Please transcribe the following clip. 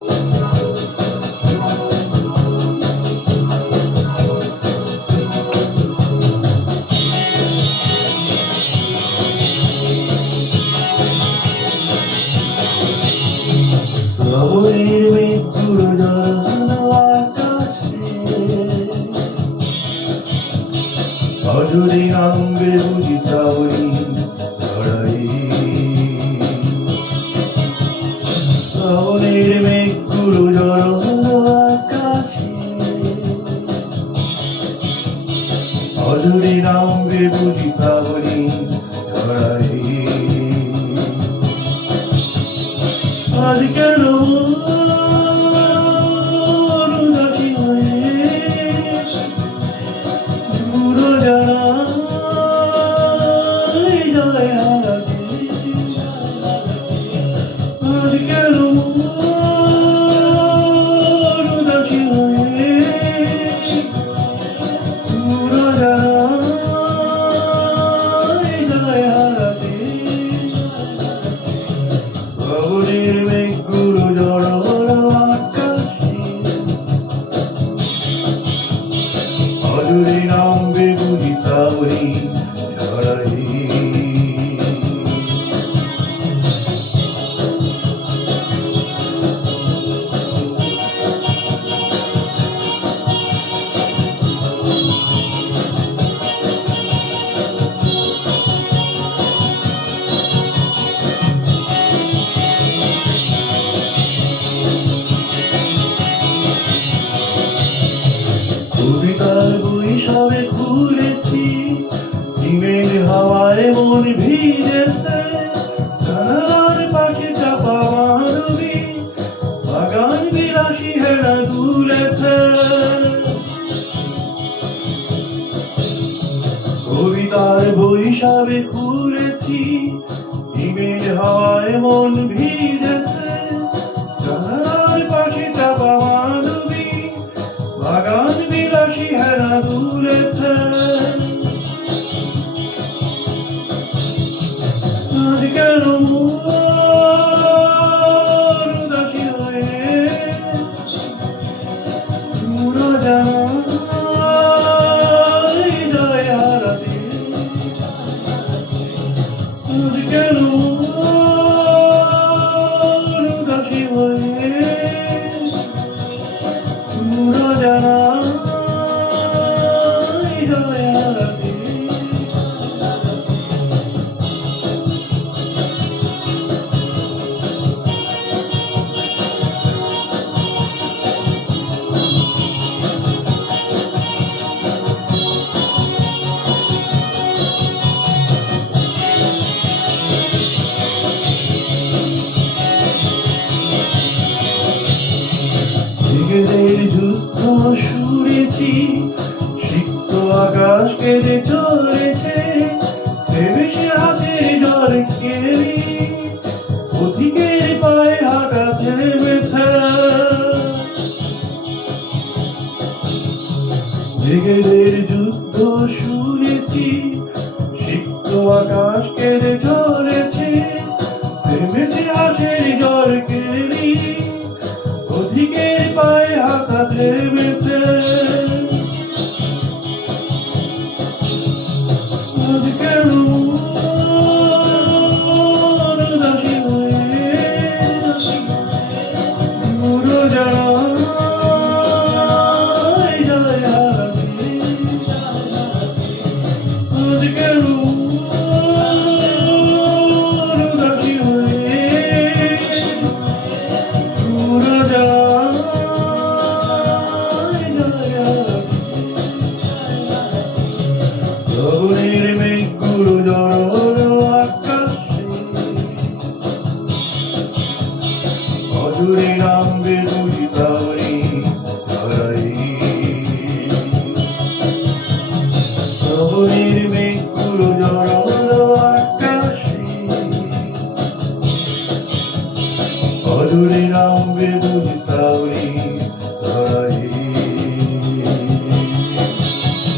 শ্রাবণের মেঘগুলো জড়ানো আকাশে অজরে নামবে বুঝি শ্রাবণী ঝড়াই। শ্রাবণের মেঘগুলো জড়ানো আকাশে অজরে নামবে বুঝি শ্রাবণী ঝড়াই। আজ কেন উদাসী হয়ে দূর জানাই যায় হারাতে। আজ কেন উদাসী হয়ে দূর জানাই যায় হারাতে। শ্রাবণের মেঘগুলো জড়ানো আকাশে অজরে নামবে বুঝি শ্রাবণী ঝড়াই। কবিতার বই সবে খুলেছি, হিমেল হাওয়ায় মন ভিজেছে। জানালার পাশে চাপা মানবী বাগান বিলাসী হেনা দুলেছে। কবিতার বই সবে খুলেছি, হিমেল হাওয়ায় মন ভিজেছে। জানালার পাশে চাপা মানবী বাগান বিলাসী হেনা দুলেছে। আজ কেন উদাসী হয়ে দূর জানাই যায় হারাতে। আজ কেন উদাসী হয়ে দূর জানাই যায় হারাতে। মেঘেদের যুদ্ধ শুনেছি, সিক্ত আকাশ কেঁদে চলেছে। ভেবেছে হাসির ঝড়ে